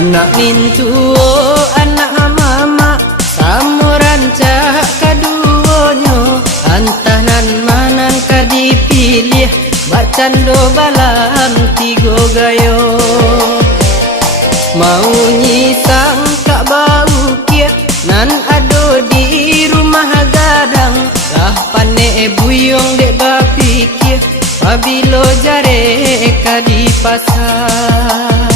Anak mintuo, anak mama, samuran cak kaduonyo, antanan manan ka dipilih, bacando balam tigo gayo. Mau nyisang kak bau kia, nan ado di rumah gadang, lah pane buyong dek bapikir, pabilo jare ka di pasar.